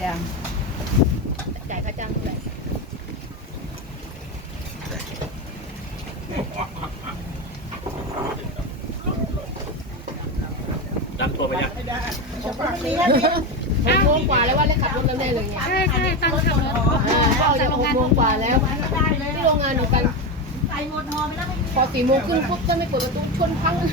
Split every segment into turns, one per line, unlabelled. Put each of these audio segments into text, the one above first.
จ้าง
จ่ายค่าจ้างเท่าไหร่
ดันตัวไปยัง
6 โมงกว่าแล้วว่าได้ขับรถแล้วได้เลยไง
ใช่ใช่ตอนขับรถ
เข้าจะ6 โมงกว่าแล้วที่โรงงานเหมือนกันพอ4 โมงครึ่งปุ๊บถ้าไม่เปิดประตูชนพัง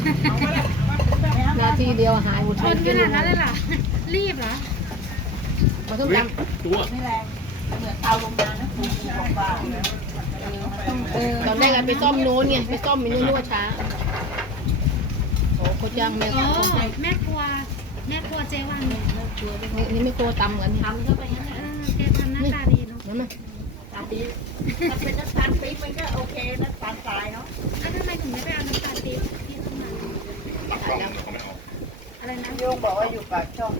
นาทีเดียวหายหมด
ชนขนาดนั้นเลยเหรอรีบเหรอ
มาส้มต
ตัว
ไม่แรงเหมือนเตาโรงงานนะปูบ้า
ำตอนแรกไปซ่อมโน้นไงไปซ่อมมันนวดช้าโอ้เขาจ้างแม่
โอ้แม่ครัวเจวันเนี่ย
นี่ไม่โตตำกันทำก็ไปงั้น
แกทำหน้าตาดีเนาะ
นั่นน่ะ
ตาปี๊บถ้าเป็นน้ำตาลปี๊บมันก็โอเคน้ำตาลทรายเนาะ
แล้วทำไมถึงไม่ไปเอาน้ำตาลปี๊บที่ต้นมา
ปักกล้องเขาไม่เอา
อะไรนะ
โยงบอกว่าอยู่ปากช่อง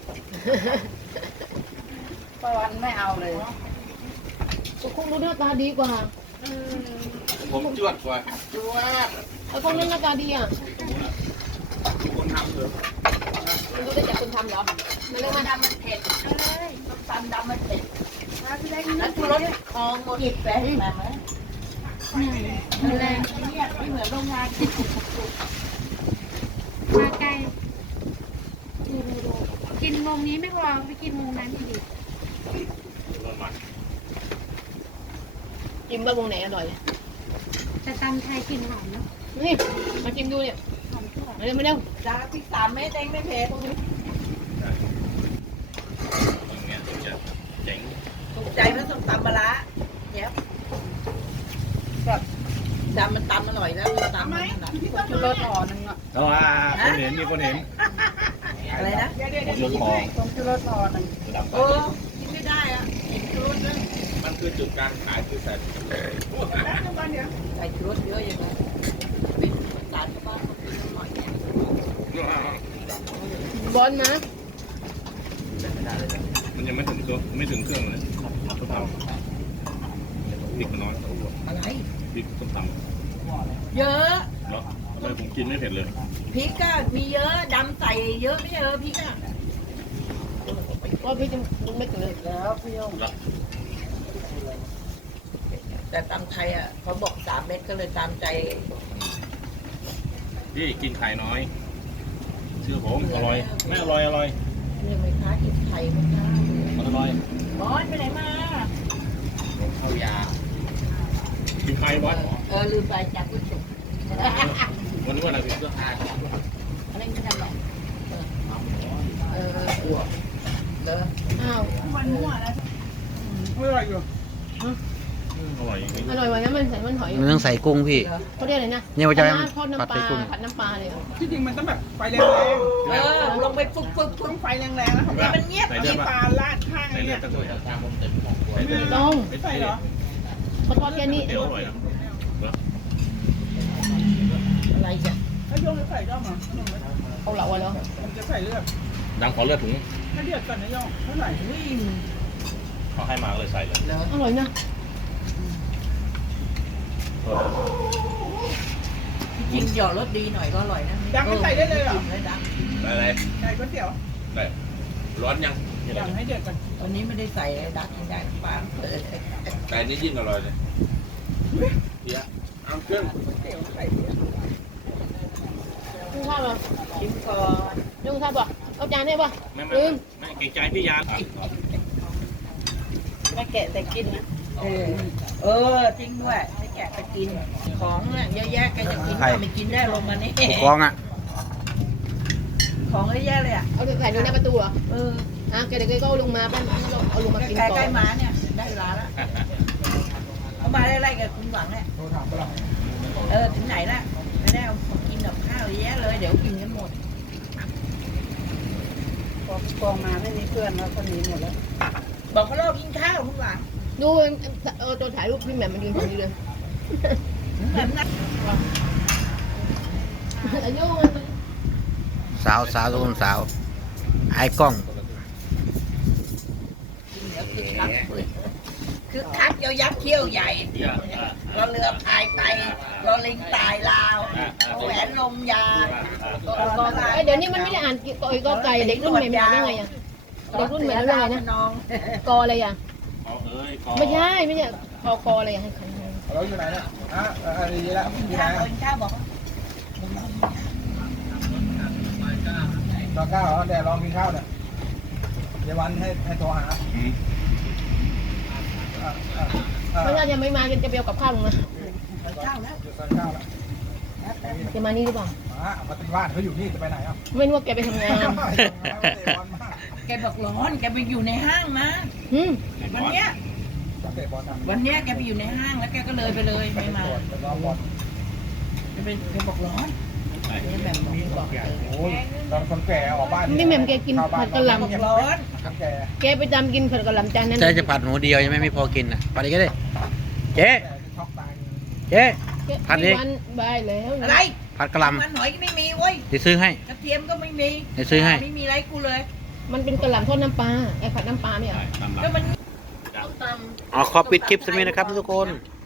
ป้าวันไม่เอาเลย
ก็คงดูหน้าตาดีกว่า
ผมจวดกว่า
ดูว่า
ไอ้คนนั้นหน้าตาดีอ่ะ
ทุกคนทำเถอะ
มันดูได้จากคนทำเหรอมันเรียกว่า
ดำมันเผ็ดน้ำตาลดำมันเผ็ดแล้วชูรสคองหมดหยิบไปให้มาไหม
มันแรง
เนี่ยไม่เหมือนโรงงาน
มาไกลกินวงนี้ไม่พอไปกินวงนั้นอีก
จิ้มว่าวงไหนอร่อย
แต่ตำไทยกลิ่นหอมเนาะ
นี่มาจิ้มดูเนี่ยมาเร็วมาเร็ว
จ้าพริก3 เม็ดเองไม่เผ็ด
อย่างเงี้ยถึงจะเจ๋ง
ถูกใจไหมส้มตำปลาร้าเนี่ยแบบดำมันตำอร่อยแล้วตำมันหนักชูรสห่อนึงอ่ะ
แล้วคนเห็นมีคนเห็น
อะไรนะ
ผมรถมอง
ผมชูรสห่อนึงโอ้กินไม่ได้อ่ะกินชูรสเลย
มันคือจุดการขายคือใส่
ใส่ชูรสเยอะอย่างนั้นเป็นสารชาวบ้านเขากินอร่อยเนี่ย
บอลมา
มันยังไม่ถึงตัวไม่ถึงเครื่องเลยต้มตำพริกมันน้อย
อะไร
พริกต้มตำ
เยอะ
แล้วทำไมผมกินไม่เผ็ดเลย
พริกก็มีเยอะดำใส่เยอะไม่ใช่พริกอ่ะ
ว่าพี่จะลุงไม่ถึงเลย
แล้วพี่ยง
แล้ว
แต่ตำไทยอ่ะเขาบอก3 เม็ดก็เลยตามใจ
พี่กินไข่น้อยเชื่อผมอร่อยไม่อร่อยอร่อย
เรื่องไม่ค้ากินไข่ไม่ค้า
อร่อย
บอสไปไหนมา
ข้าวยากินไข่บอส
ลืมไปจากผู้ชม
วันนี้วันอะไรพี่เสื้อผ้า
อะไรไม่ทำหรอกอ้วกเด้อ
อ้าว
อร่อยอยู่อร่อยอย่างนี้
อร่อยวันนั้นมันใส่มันหอย
มันต้องใส่กุ้งพี่
เขาเรียกอะไรนะ
เนี่ยว่าจะให้
ทอด
ผัด
น้ำป
ใส่
ลา
กุ้ง
ผัดน้ำปลาเลย
ที่จริงมันต้องแบบไฟแรง
ลงไปฝึก
ๆต้องไฟแรงๆแล้ว
นี่มันเงียบ
ใส่
มี
เลือด
ป
ป่ะ
ลาลาดข้าง
ใส่
ไอ้
เลือ
เนี่
ด
ย
ตั้งแต่ตามผมเต็มของใส่เลือด
ต้อง
ไม่ใส่เหรอ
เขาทอดแค่นี้
เดี๋ยวอร่อยนะ
อะไรจ้ะ
ถ้าโยงจะใส่ก็มา
เอาเหลาแล้ว
ผมจะใส่เลือด
ดังขอเลือดถุง
ถ้าเดือดก่อนนะโยงเท่าไหร่
วิ่ง
เขาให้มาเลยใส่เลย
เหรอ
อร่อยนะ
จริงหยอดรสดีหน่อยก็อร่อยนะ
ดังไม่ใส่ได้เลยเหรอ
เลยดัง
อะไร
ใส่ก๋วยเตี๋ยว
ได้ร้อนยัง
ดังให้เดือดก่อน
วันนี้ไม่ได้ใส่ดักกินได้ปลา
แต่นี่ยิ่งอร่อยเลยเดี๋ยวเอาเครื่อง
ก๋วยเตี๋ยวใส่เลือด
ลุงข้าวป่ะ
ชิมก่อน
ลุงข้าวป่ะเอาจานได้ป่ะ
ไม่
ลืม
ไม่เกรงใจพี่ยา
ไม่แกะแต่กินนะจริงด้วยไม่แกะไปกินของเนี่ยเยอะแยะแกจะกินก็ไม่กินได้ลงมานี่
ผู้กองอ่ะ
ของเยอะแยะเลยอ่ะ
เอาใส่ดูในประตูเหรอแกเด็กก็เอาลงมาบ้านเอาลงมากิน
ใก
ก่อ
ล้
น
ๆมาเนี่ยได้เวลาแล้วเขามาไล่ๆกับคุณหวังเนี่ยถึงไหนละไม่ได้เอาของกินกับข้าวเยอะแยะเลยเดี๋ยวกินกันหมดกองมาไม่มีเพื่อนแล้วคนนี้หมดแล้วบอกเขาเลิกกินข้าวคุณหวัง
ดูตัวถ่ายรูปพี่แหม่มมันยืนตรงนี้เลย
แบบนั้น
อายุ
สาวทุกคนสาว ไอ้กล้อง
เดี๋ยวคือคักเยายักษ์เขี้ยวใหญ่รอเรือพายไปรอลิงตายลาวแหวนลมยา
เดี๋ยวนี้มันไม่ได้อ่านกอไก่เด็กรุ่นใหม่ๆได้ไงอ่ะเด็กรุ่นใหม่แล้วยังไงนะ
น้อง
กออะไรอย่าง
อ๋อเอ้ยกอ
ไม่ใช่คออะไรอย่างให้ใคร
เราอยู่ไหนเนี่ยอ่ะดีแล้ว
กิน
อยู่ไหน
ข้าวกินข้าวบอกว่า
ตอนข้าวเหรอแดดลองกินข้าวเนี่ยเดี๋ยววันให้โทรหา
อืม
ไม่ใช่ยังไม่มาจะไปเอากับข้าวลงนะ
ข้าวแล้ว
จะสั่งข้าวแล้ว
จะมานี่หรือเปล่า
มาเป็นบ้านเขาอยู่นี่จะไปไหนอ่ะ
ไม่รู้ว่าแกไปทำงาน
แกบอกร้อนแกไปอยู่ในห้างมา
อืม
วันเนี้ย
เตะบอลทำ
วันเนี้ยแกไปอยู่ในห้างแล้วแกก็เลยไปเลยไม่มา
ไปรอบอล
แกบอกร้อนแกแบบบอก
โอ้ยตอนคนแก่ออกบ้าน
นี่แม่มแกกินผัดกะหล่
บอกร้อน
คนแก่
ำแกไปจำกินผัดกะหล่ำจานนั้น
ใช่จะผัดหมูเดียวยังไม่พอกินอ่ะผัดอีกก็ได้เจ๊
ช็อกตาย
เจ๊ ผัดดิ
วันบายแล้ว
อะไร
ผัดกะหล่
มันหน่อยก็ไม่มีเว้ย
ำเดี๋ยวซื้อให้
กระเทียมก็ไม่มี
เดี๋ยวซื้อให้
ไม่มีไรกูเลย
มันเป็นกะหล่ำทอดน้ำปลาไอ้ผัดน้ำปลาเนี่ย
ใช่ตามหลั
ก็
ง
มัน
ขอปิดคลิปสักนิดนะครับทุกคน
เ